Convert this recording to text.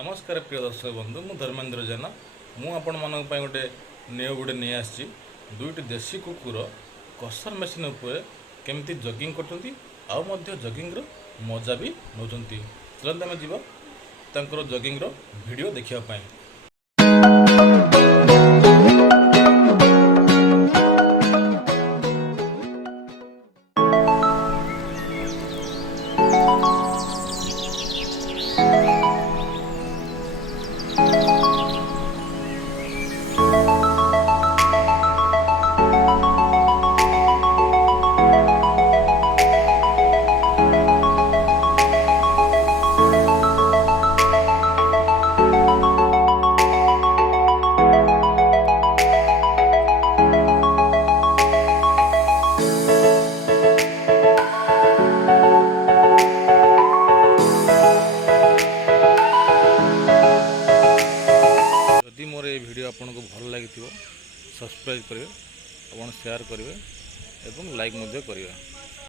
नमस्कार प्रिय दर्शक बंधु मु धर्मेंद्र जेना मु आपण मानक पय गोटे नियो गुडे नहीं आसी दुईटी देसी कुकुर कसर मेसीन उपरे केमती जगिंग करछंती आउ मध्य जगिंग रो मजा भी नौचंती। चलते आम जीवा तांकर जगिंग रो वीडियो देखिया पाई। मोर ये वीडियो आपन को भल लगी सब्सक्राइब करेंगे, शेयर करेंगे और लाइक करेंगे।